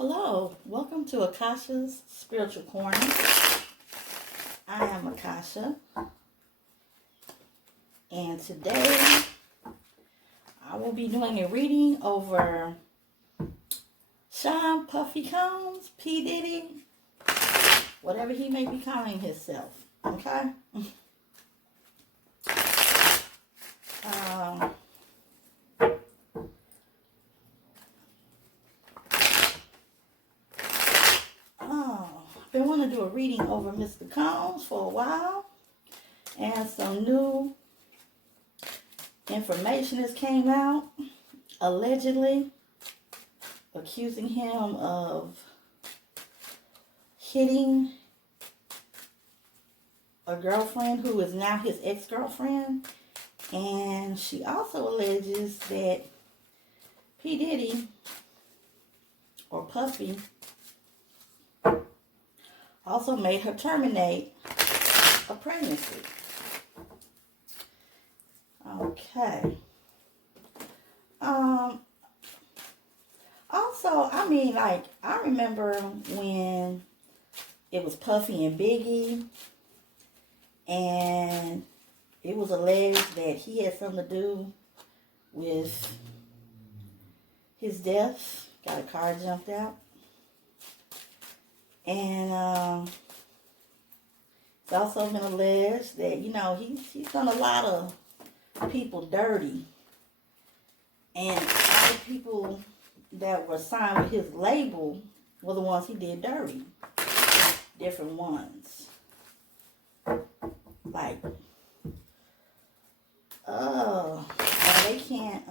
Hello, welcome to Akasha's Spiritual Corner. I am Akasha, and today I will be doing a reading over Sean Puffy Combs, P. Diddy, whatever he may be calling himself, okay? I've been wanting to do a reading over Mr. Combs for a while, and some new information has came out, allegedly accusing him of hitting a girlfriend who is now his ex-girlfriend, and she also alleges that P. Diddy, or Puffy, also made her terminate a pregnancy. Okay. Also, I remember when it was Puffy and Biggie, and it was alleged that he had something to do with his death. Got a car jumped out. And it's also been alleged that, he's done a lot of people dirty. And all the people that were signed with his label were the ones he did dirty. Different ones. Like, they can't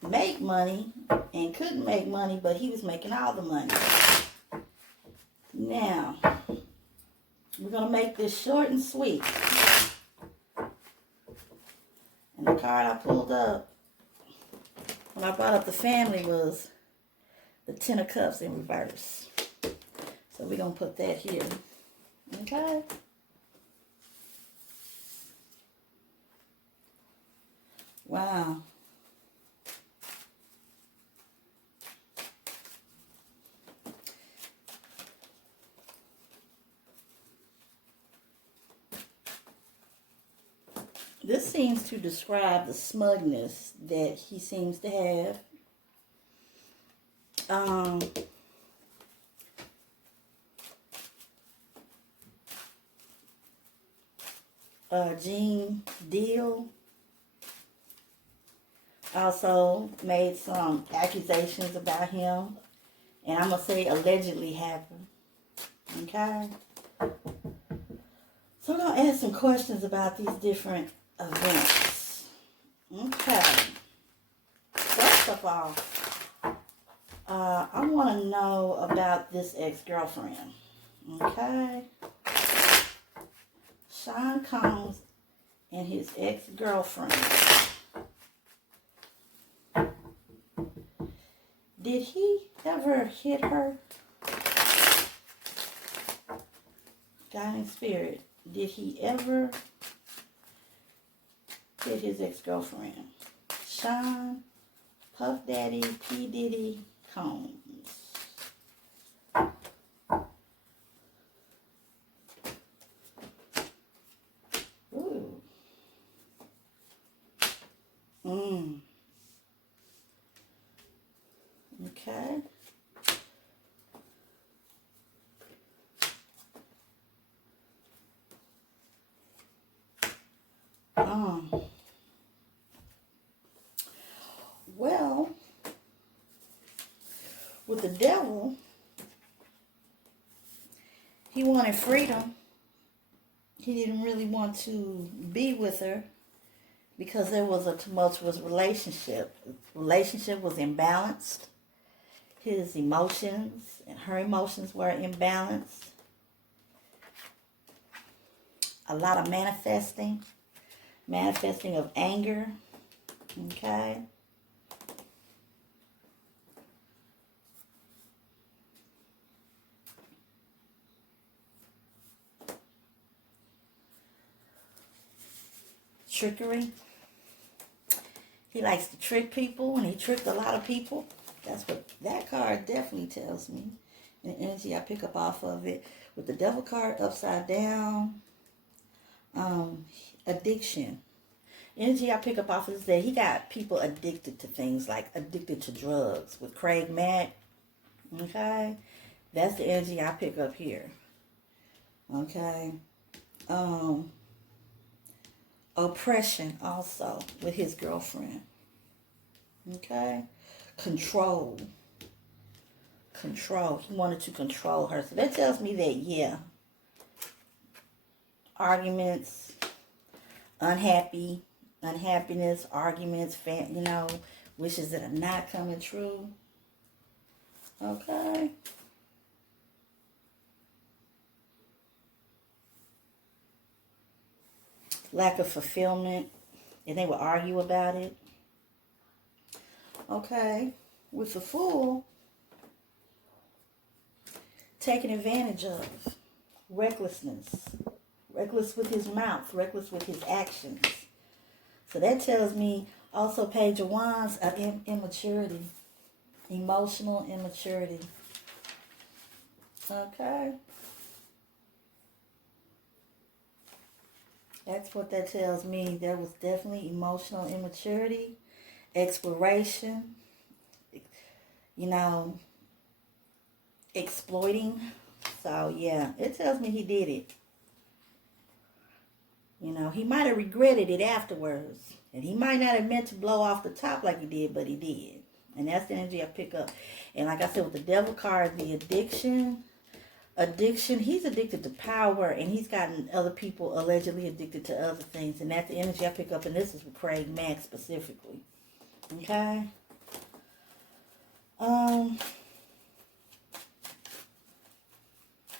make money and couldn't make money, but he was making all the money. Now, we're going to make this short and sweet. And the card I pulled up when I brought up the family was the Ten of Cups in reverse. So we're going to put that here. Okay? Wow. This seems to describe the smugness that he seems to have. Dill also made some accusations about him. And I'm going to say allegedly happened. Okay? So we're going to ask some questions about these different events. Okay. First of all, I want to know about this ex-girlfriend. Okay. Sean Combs and his ex-girlfriend. Did he ever hit her? Guiding spirit. Did he ever hit his ex-girlfriend? Sean Puff Daddy P. Diddy Combs. Ooh. Okay. Well, with the devil, he wanted freedom. He didn't really want to be with her because there was a tumultuous relationship. The relationship was imbalanced. His emotions and her emotions were imbalanced. A lot of manifesting of anger. Okay. Trickery. He likes to trick people, and he tricked a lot of people. That's what that card definitely tells me. And the energy I pick up off of it with the devil card upside down. Addiction. Energy I pick up off of is that he got people addicted to things, like addicted to drugs with Craig Mack. Okay? That's the energy I pick up here. Okay? Oppression also with his girlfriend. Okay? Control. He wanted to control her. So that tells me that, yeah, arguments, unhappiness, arguments, wishes that are not coming true. Okay? Lack of fulfillment, and they would argue about it. Okay? With the Fool, taken advantage of, recklessness, reckless with his mouth, reckless with his actions. So that tells me also Page of Wands, immaturity, emotional immaturity. Okay. That's what that tells me. There was definitely emotional immaturity, exploration, exploiting. So, yeah, it tells me he did it. He might have regretted it afterwards. And he might not have meant to blow off the top like he did, but he did. And that's the energy I pick up. And like I said, with the devil card, the addiction, he's addicted to power, and he's gotten other people allegedly addicted to other things. And that's the energy I pick up, and this is with Craig Mack specifically. Okay?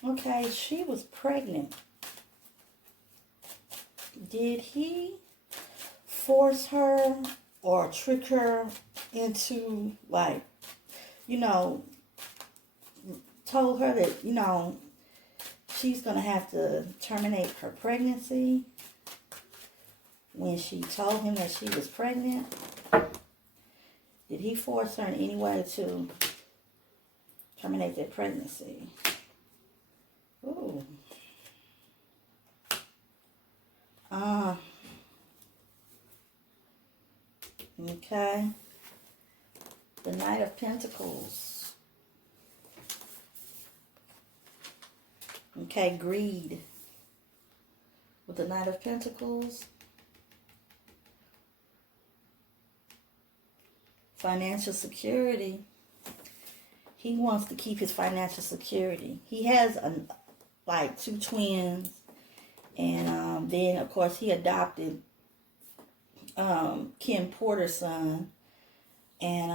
Okay, she was pregnant. Did he force her or trick her into, told her that, she's going to have to terminate her pregnancy when she told him that she was pregnant? Did he force her in any way to terminate that pregnancy? Ooh. Okay. The Knight of Pentacles. Okay, greed. With the Knight of Pentacles. Financial security. He wants to keep his financial security. He has two twins. And then, of course, he adopted Ken Porter's son. And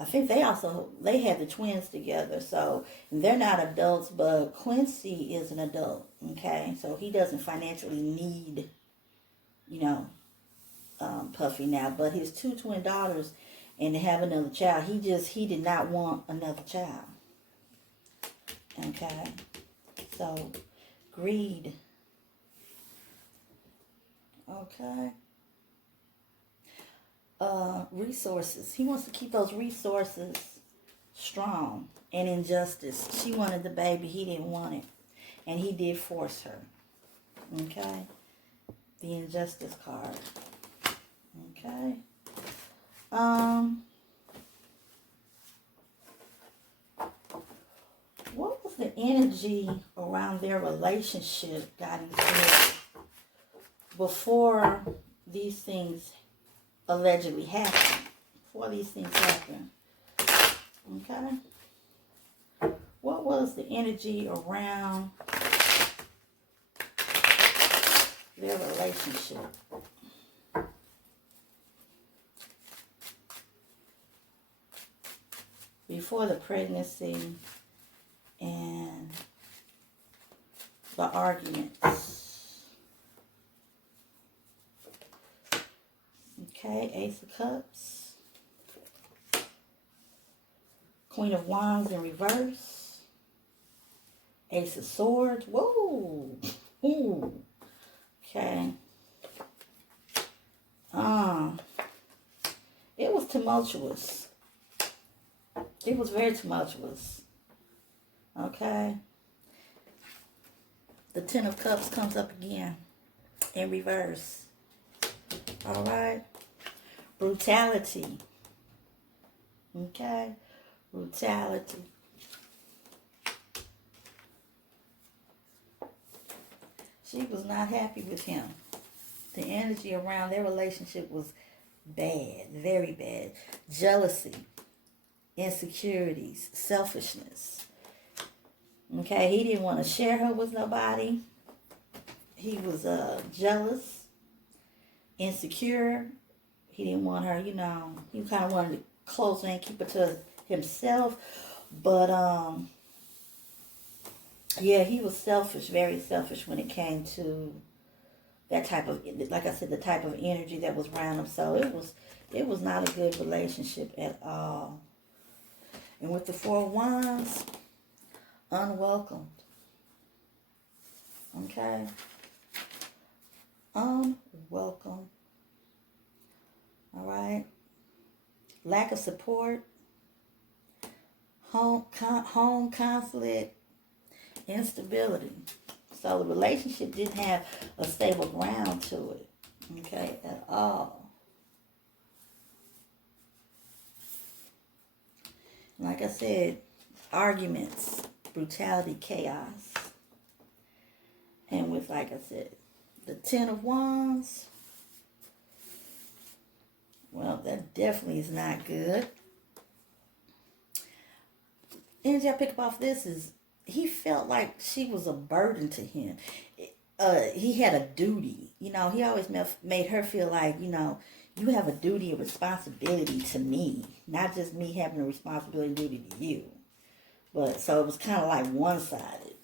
I think they had the twins together. So they're not adults, but Quincy is an adult. Okay, so he doesn't financially need, Puffy now. But his two twin daughters, and to have another child, he did not want another child. Okay, so greed. Okay. Resources. He wants to keep those resources strong. And injustice. She wanted the baby. He didn't want it. And he did force her. Okay. The injustice card. Okay. What was the energy around their relationship, guiding spirit, before these things allegedly happened? Before these things happened. Okay? What was the energy around their relationship? Before the pregnancy and the arguments. Okay, Ace of Cups. Queen of Wands in reverse. Ace of Swords. Whoa. Ooh. Okay. It was tumultuous. It was very tumultuous. Okay. The Ten of Cups comes up again in reverse. All right. Brutality. Okay. Brutality. She was not happy with him. The energy around their relationship was bad, very bad. Jealousy, insecurities, selfishness. Okay, he didn't want to share her with nobody. He was jealous, insecure. He didn't want her, he kind of wanted to close her and keep it to himself. But, yeah, he was selfish, very selfish when it came to that type of, like I said, the type of energy that was around him. So it was not a good relationship at all. And with the Four of Wands, unwelcomed. Okay? Unwelcome. All right? Lack of support. Home conflict. Instability. So the relationship didn't have a stable ground to it. Okay? At all. Like I said, arguments, brutality, chaos. And with, like I said, the Ten of Wands, well, that definitely is not good. Energy I pick up off this is he felt like she was a burden to him. He had a duty. He always made her feel like, you have a duty and responsibility to me. Not just me having a responsibility and duty to you. But so it was kind of like one-sided,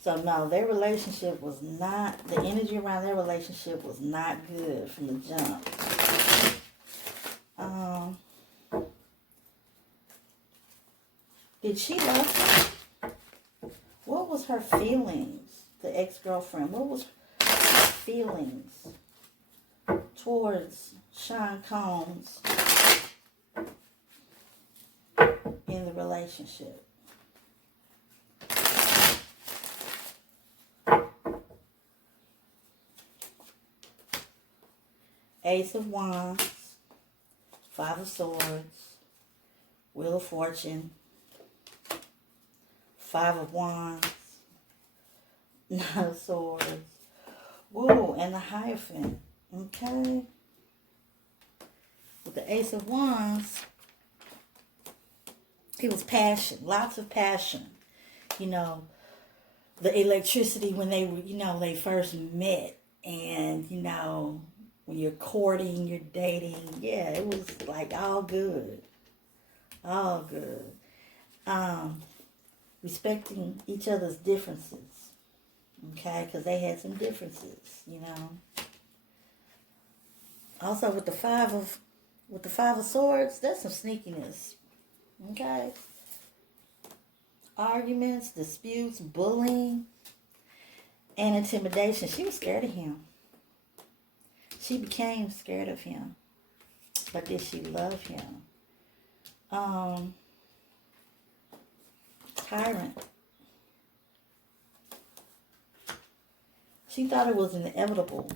So no, their relationship was not, the energy around their relationship was not good from the jump. Did she love him? What was her feelings, the ex-girlfriend? What was her feelings towards Sean Combs in the relationship? Ace of Wands, Five of Swords, Wheel of Fortune, Five of Wands, Nine of Swords, whoa, and the Hierophant. Okay. With the Ace of Wands, it was passion, lots of passion. The electricity when they were, they first met, and, when you're courting, you're dating, yeah, it was like all good. All good. Respecting each other's differences. Okay, because they had some differences, Also with the Five of Swords, that's some sneakiness. Okay. Arguments, disputes, bullying, and intimidation. She was scared of him. She became scared of him. But did she love him? Tyrant. She thought it was inevitable.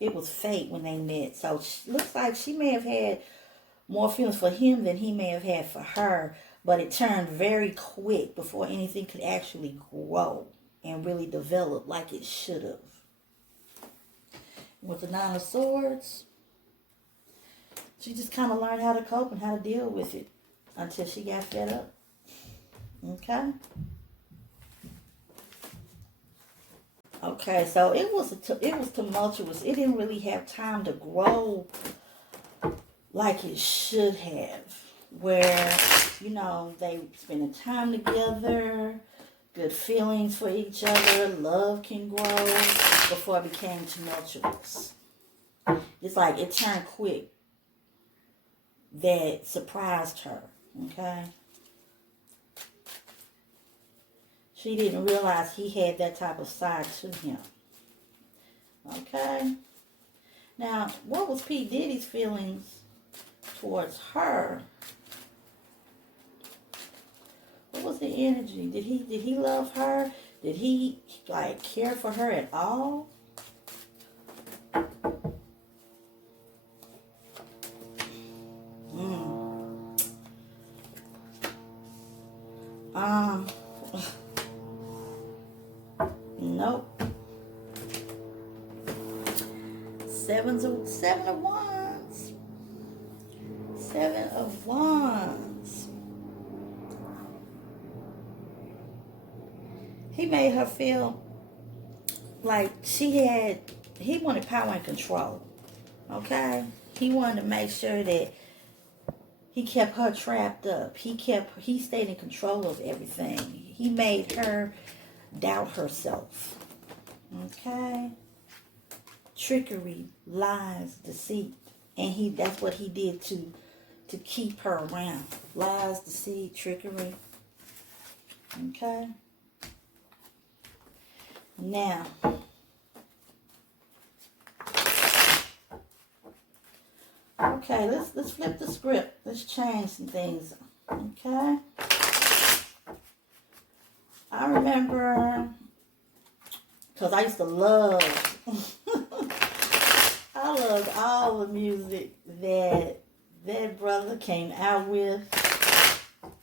It was fate when they met. So looks like she may have had more feelings for him than he may have had for her. But it turned very quick before anything could actually grow and really develop like it should have. With the Nine of Swords, she just kind of learned how to cope and how to deal with it until she got fed up. Okay? Okay, so it was tumultuous. It didn't really have time to grow like it should have. Where, they spending time together, good feelings for each other, love can grow before it became tumultuous. It's like it turned quick. That surprised her, okay? She didn't realize he had that type of side to him. Okay? Now, what was P. Diddy's feelings towards her was the energy? Did he love her? Did he like care for her at all? Um, nope. Seven of Wands. Seven of Wands. He made her feel like he wanted power and control. Okay? He wanted to make sure that he kept her trapped up. He stayed in control of everything. He made her doubt herself. Okay? Trickery, lies, deceit. And that's what he did to keep her around. Lies, deceit, trickery. Okay? Now, okay, let's flip the script. Let's change some things. Okay? I remember, because I used to love, I loved all the music that brother came out with,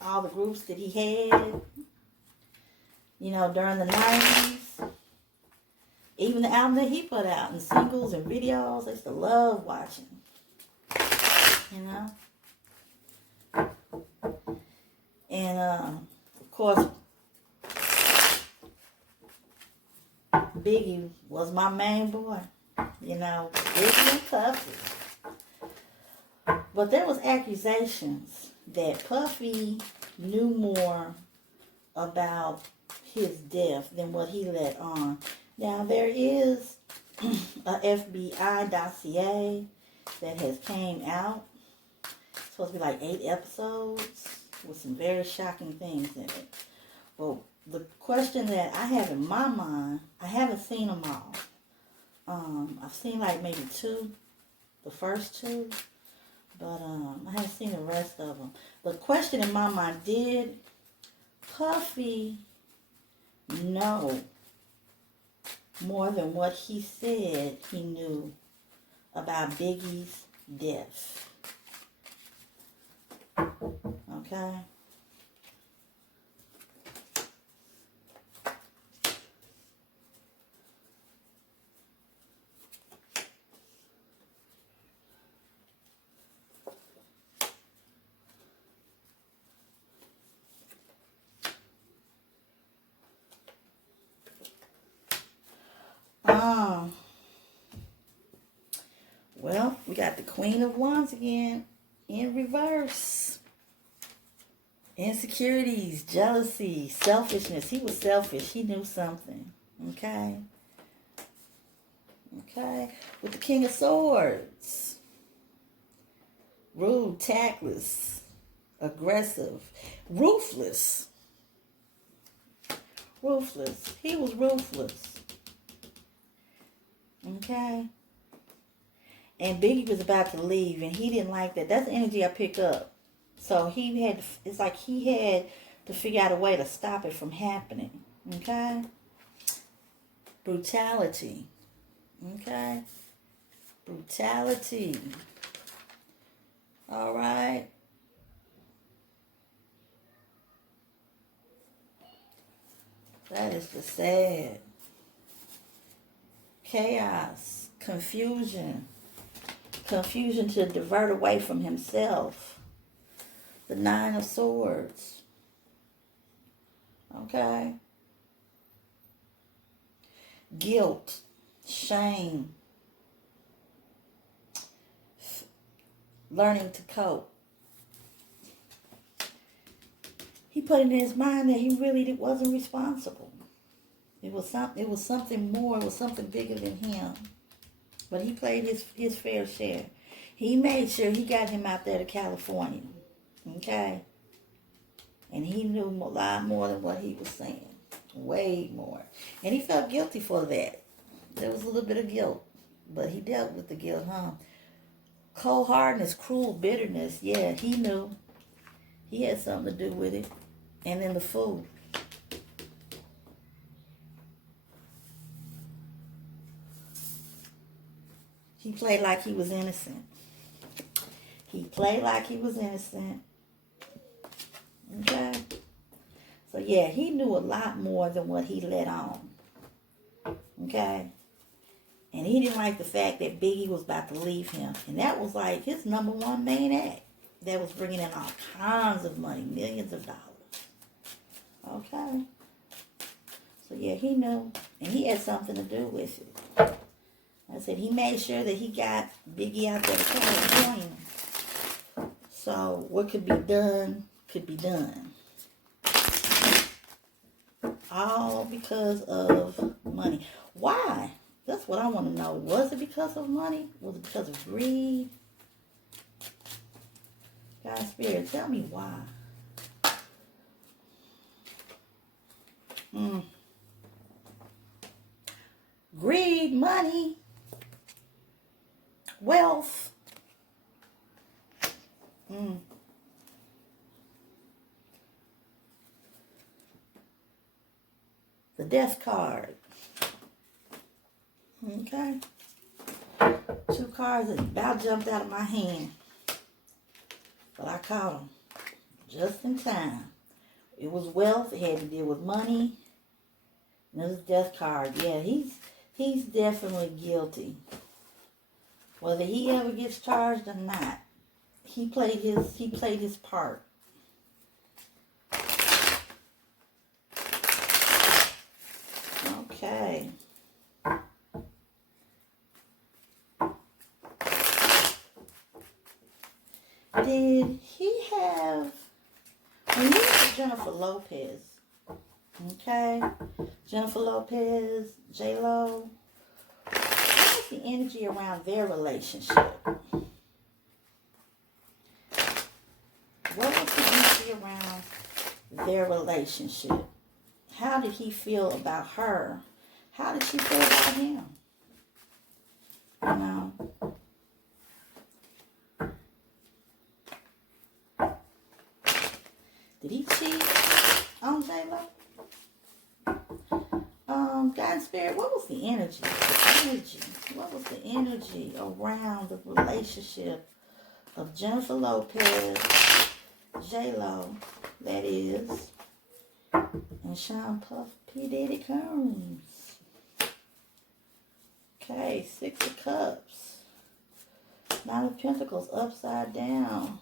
all the groups that he had, during the 90s. Even the album that he put out, and singles and videos, I used to love watching. And, of course, Biggie was my main boy. Biggie and Puffy. But there was accusations that Puffy knew more about his death than what he let on. Now, there is a FBI dossier that has came out. It's supposed to be like 8 episodes with some very shocking things in it. Well, the question that I have in my mind, I haven't seen them all. I've seen like maybe 2, the first 2, but I haven't seen the rest of them. The question in my mind, did Puffy know more than what he said he knew about Biggie's death? Okay? Well, we got the Queen of Wands again in reverse. Insecurities, jealousy, selfishness. He was selfish. He knew something. Okay? Okay? With the King of Swords. Rude, tactless, aggressive, ruthless. Ruthless. He was ruthless. Okay? And Biggie was about to leave, and he didn't like that. That's the energy I pick up. So it's like he had to figure out a way to stop it from happening. Okay? Brutality. Okay? Brutality. All right? That is just sad. Chaos. Confusion. Confusion to divert away from himself. The 9 of Swords. Okay? Guilt. Shame. Learning to cope. He put it in his mind that he really wasn't responsible. It was something more. It was something bigger than him. But he played his fair share. He made sure he got him out there to California. Okay? And he knew a lot more than what he was saying. Way more. And he felt guilty for that. There was a little bit of guilt. But he dealt with the guilt, huh? Cold-hardness, cruel bitterness. Yeah, he knew. He had something to do with it. And then the fool. He played like he was innocent. He played like he was innocent. Okay? So yeah, he knew a lot more than what he let on. Okay? And he didn't like the fact that Biggie was about to leave him. And that was like his number one main act. That was bringing in all kinds of money, millions of dollars. Okay? So yeah, he knew. And he had something to do with it. I said he made sure that he got Biggie out there to come join him. So what could be done could be done. All because of money. Why? That's what I want to know. Was it because of money? Was it because of greed? God, Spirit, tell me why. Greed, money, wealth. The death card. Okay. 2 cards that about jumped out of my hand. But I caught them just in time. It was wealth. It had to deal with money. And it was death card. Yeah, he's definitely guilty. Whether he ever gets charged or not, he played his part. Okay. Did he have, when you was Jennifer Lopez, okay? Jennifer Lopez, J-Lo, what was the energy around their relationship? What was the energy around their relationship? How did he feel about her? How did she feel about him? You know? Did he cheat on J-Lo? God and Spirit, what was the energy? What was the energy around the relationship of Jennifer Lopez, J-Lo, that is, and Sean Puff P. Diddy Combs? Okay, 6 of Cups. 9 of Pentacles upside down.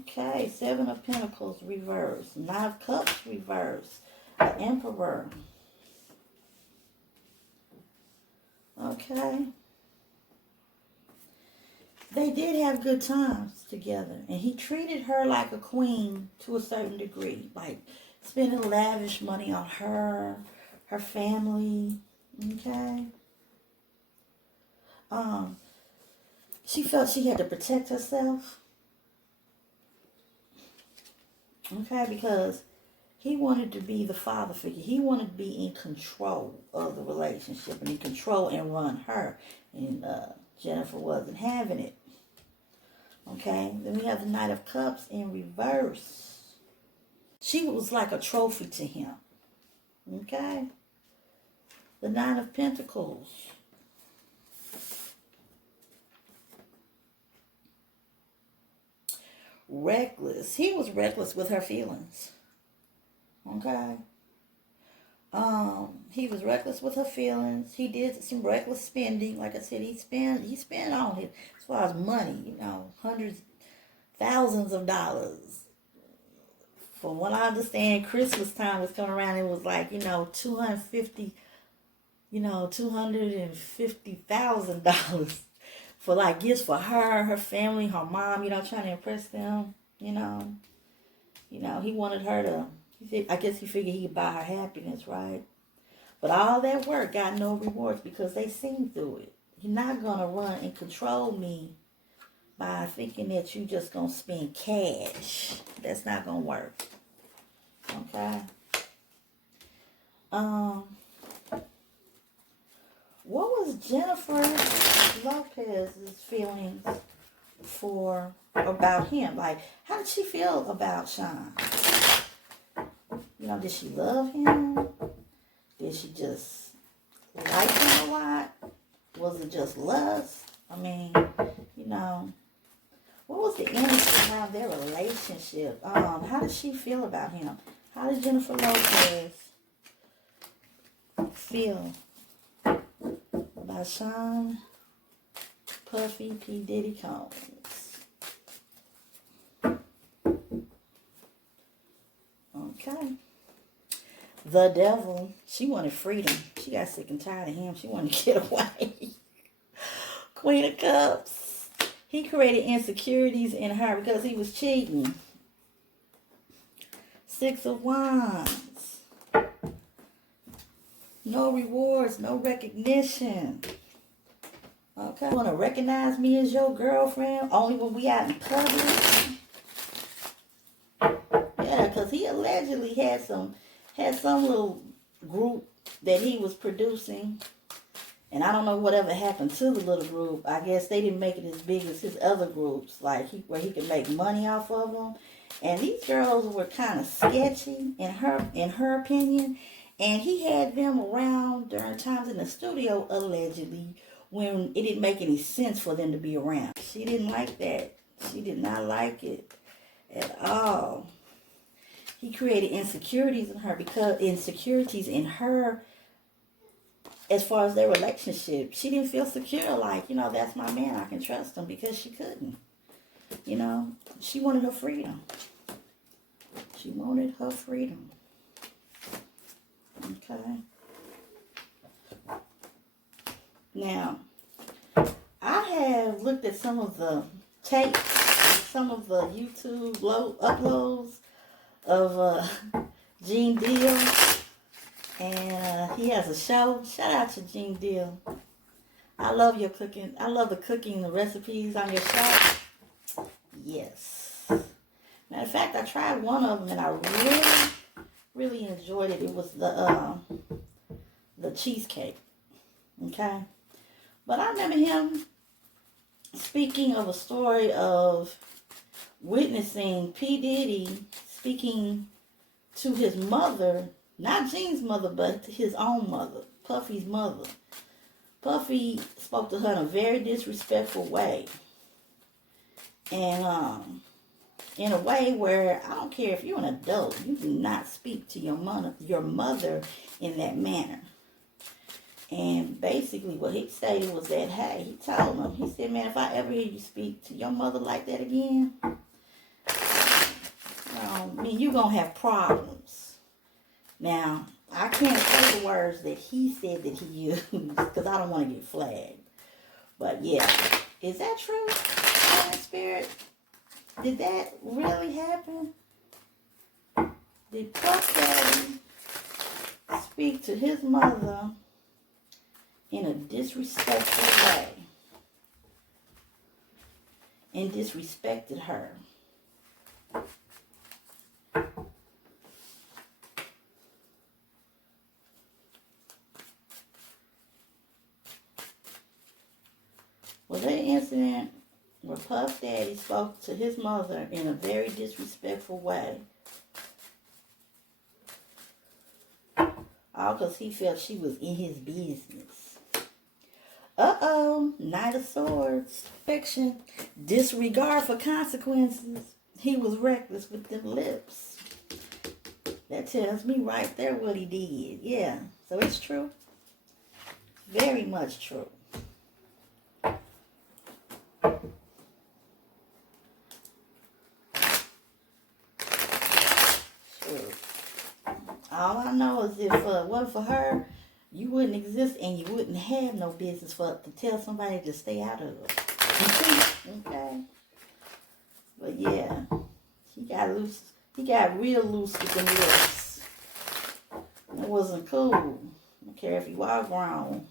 Okay, 7 of Pentacles reverse. 9 of Cups reverse. The Emperor. Okay. They did have good times together. And he treated her like a queen to a certain degree. Like spending lavish money on her, her family. Okay. She felt she had to protect herself. Okay, because he wanted to be the father figure. He wanted to be in control of the relationship and in control and run her. And Jennifer wasn't having it. Okay, then we have the Knight of Cups in reverse. She was like a trophy to him. Okay, the 9 of Pentacles. Reckless. He was reckless with her feelings. Okay. He was reckless with her feelings. He did some reckless spending. Like I said, he spent on his, as far as money, you know, hundreds, thousands of dollars. From what I understand, Christmas time was coming around. It was like, you know, $250,000 for like gifts for her, her family, her mom. You know, trying to impress them. You know, he wanted her to. I guess he figured he could buy her happiness, right? But all that work got no rewards because they seen through it. You're not going to run and control me by thinking that you just going to spend cash. That's not going to work. Okay? What was Jennifer Lopez's feelings about him? Like, how did she feel about Sean? did she love him? Did she just like him a lot? Was it just lust? I mean, what was the energy around their relationship? How did she feel about him? How did Jennifer Lopez feel about Sean Puffy P. Diddy Combs? Okay. The devil. She wanted freedom. She got sick and tired of him. She wanted to get away. Queen of Cups. He created insecurities in her because he was cheating. Six of Wands. No rewards, no recognition. Okay. You want to recognize me as your girlfriend only when we out in public? Yeah, because he allegedly had some little group that he was producing. And I don't know whatever happened to the little group. I guess they didn't make it as big as his other groups, like where he could make money off of them. And these girls were kind of sketchy in her opinion. And he had them around during times in the studio, allegedly, when it didn't make any sense for them to be around. She didn't like that. She did not like it at all. He created insecurities in her as far as their relationship. She didn't feel secure, like, that's my man, I can trust him, because she couldn't. She wanted her freedom. She wanted her freedom. Okay. Now, I have looked at some of the tapes, some of the YouTube uploads of Gene Dill. And he has a show. Shout out to Gene Dill. I love your cooking. I love the cooking and the recipes on your show. Yes. Matter of fact, I tried one of them and I really, really enjoyed it. It was the cheesecake. Okay. But I remember him speaking of a story of witnessing P. Diddy speaking to his mother. Not Gene's mother, but his own mother, Puffy's mother. Puffy spoke to her in a very disrespectful way. And in a way where, I don't care if you're an adult, you do not speak to your mother in that manner. And basically what he stated was that, hey, he told him, he said, man, if I ever hear you speak to your mother like that again, you're going to have problems. Now, I can't say the words that he said that he used because I don't want to get flagged. But yeah, is that true? Spirit? Did that really happen? Did Puff Daddy speak to his mother in a disrespectful way and disrespected her? Was there an incident where Puff Daddy spoke to his mother in a very disrespectful way? All because he felt she was in his business. Uh-oh, Knight of Swords. Fiction. Disregard for consequences. He was reckless with them lips. That tells me right there what he did. Yeah, so it's true. Very much true. All I know is if it wasn't for her, you wouldn't exist and you wouldn't have no business to tell somebody to stay out of it. Okay? But yeah, he got loose. He got real loose with them lips. It wasn't cool. I don't care if you are grown.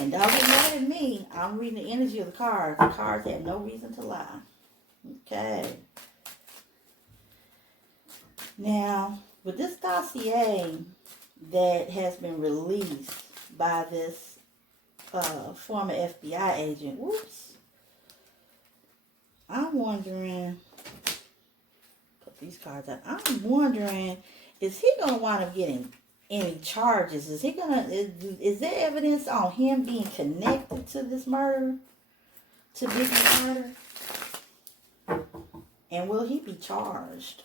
And don't get mad at me. I'm reading the energy of the cards. The cards have no reason to lie. Okay. Now, with this dossier that has been released by this former FBI agent, I'm wondering, put these cards out, I'm wondering is he going to wind up getting any charges? Is he going to, is there evidence on him being connected to this murder? To Biggie's murder? And will he be charged?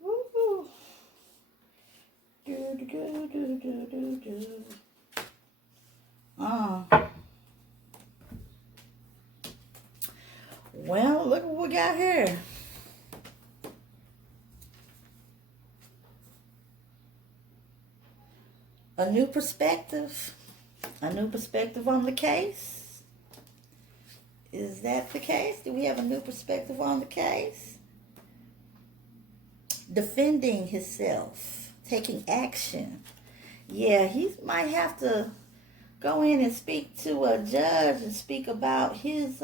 Woo-hoo. Well, look what we got here. A new perspective. A new perspective on the case. Is that the case? Do we have a new perspective on the case? Defending himself. Taking action. Yeah, he might have to go in and speak to a judge and speak about his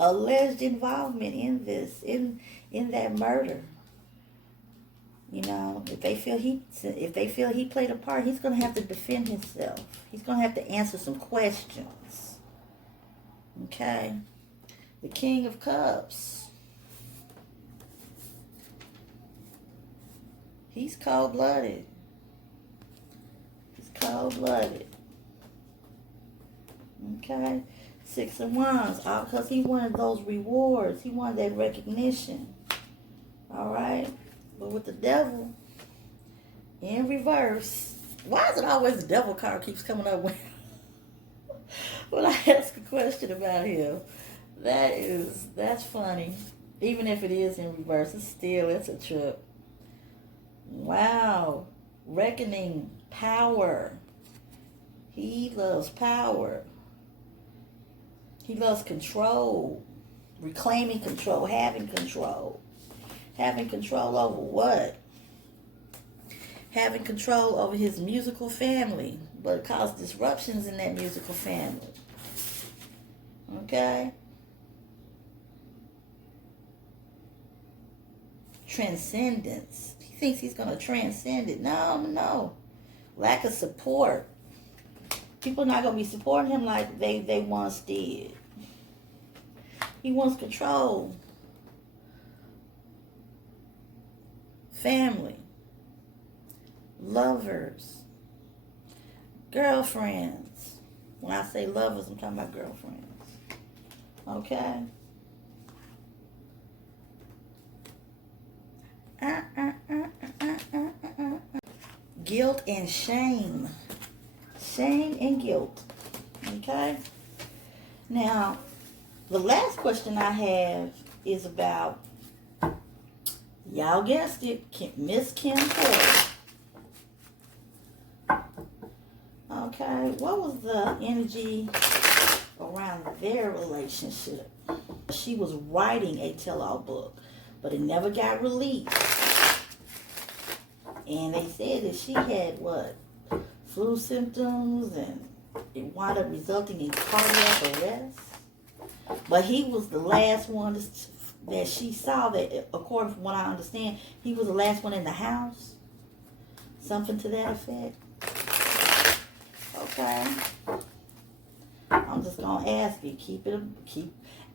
alleged involvement in this, in that murder. You know, if they feel he played a part, he's going to have to defend himself. He's going to have to answer some questions. Okay? The King of Cups. He's cold-blooded. He's cold-blooded. Okay? Six of Wands. All because he wanted those rewards. He wanted that recognition. All right? But with the devil in reverse, why is it always the devil card keeps coming up when I ask a question about him? That's funny. Even if it is in reverse, it's a trip. Wow. Reckoning power. He loves power. He loves control. Reclaiming control. Having control. Having control over what? Having control over his musical family, but it caused disruptions in that musical family. Okay? Transcendence. He thinks he's going to transcend it. No. Lack of support. People are not going to be supporting him like they once did. He wants control. Family, lovers, girlfriends. When I say lovers, I'm talking about girlfriends. Okay? Guilt and shame. Shame and guilt. Okay? Now, the last question I have is about, y'all guessed it, Miss Kim Porter. Okay, what was the energy around their relationship? She was writing a tell-all book, but it never got released. And they said that she had, flu symptoms, and it wound up resulting in cardiac arrest. But he was the last one that she saw, that, according to what I understand, he was the last one in the house. Something to that effect. Okay. I'm just going to ask you, keep,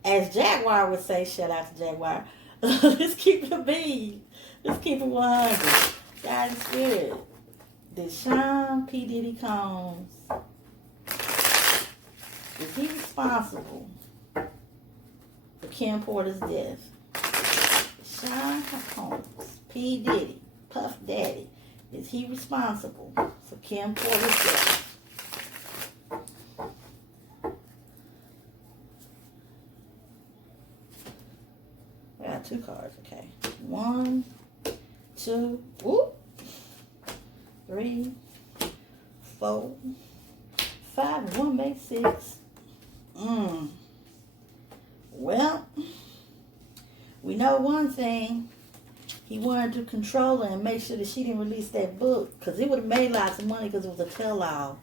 as Jaguar would say, shout out to Jaguar, let's keep it a bead. Let's keep it 100. God and Spirit. Did Sean P. Diddy Combs, is he responsible for Kim Porter's death? Sean Combs, P. Diddy, Puff Daddy, is he responsible for Kim Porter's death? We got 2 cards, okay. 1, 2, whoop, 3, 4, 5, 1 makes 6. Well, we know one thing. He wanted to control her and make sure that she didn't release that book, because it would have made lots of money because it was a tell-all.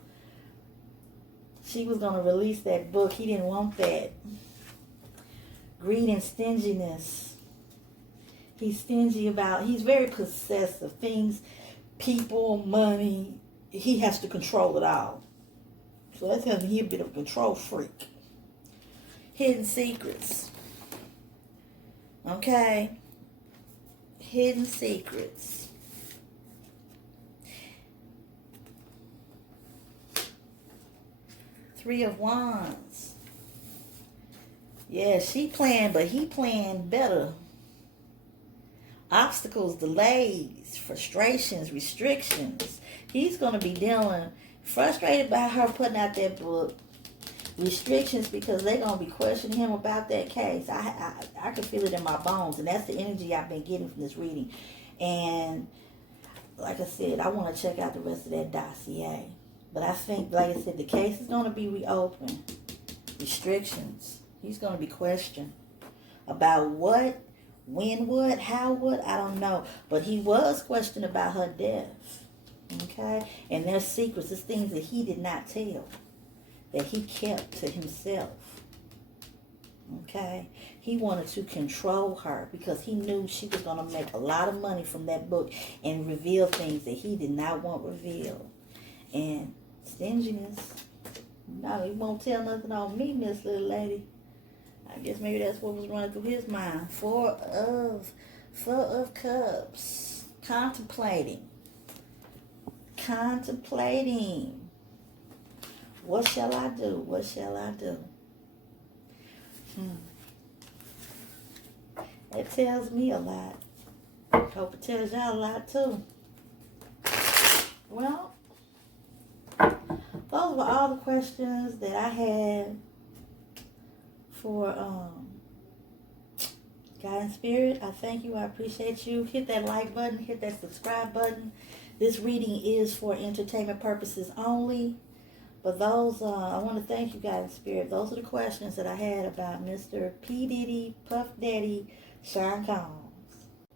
She was going to release that book. He didn't want that. Greed and stinginess. He's stingy about, he's very possessive. Things, people, money, he has to control it all. So that's because he's a bit of a control freak. Hidden secrets. Okay? Hidden secrets. Three of Wands. Yeah, she playing, but he playing better. Obstacles, delays, frustrations, restrictions. He's going to be dealing, frustrated by her putting out that book. Restrictions because they're going to be questioning him about that case. I can feel it in my bones, and that's the energy I've been getting from this reading. And like I said, I want to check out the rest of that dossier. But I think, like I said, the case is going to be reopened. Restrictions. He's going to be questioned about what, when, what, how, what, I don't know. But he was questioned about her death. Okay? And there's secrets. There's things that he did not tell, that he kept to himself. Okay? He wanted to control her because he knew she was going to make a lot of money from that book and reveal things that he did not want revealed. And stinginess. No, he won't tell nothing on me, Miss Little Lady. I guess maybe that's what was running through his mind. Four of Cups. Contemplating. What shall I do? What shall I do? It tells me a lot. Hope it tells y'all a lot too. Well, those were all the questions that I had for God and Spirit. I thank you. I appreciate you. Hit that like button. Hit that subscribe button. This reading is for entertainment purposes only. But those, I want to thank you, God and Spirit. Those are the questions that I had about Mr. P. Diddy, Puff Daddy, Sean Combs.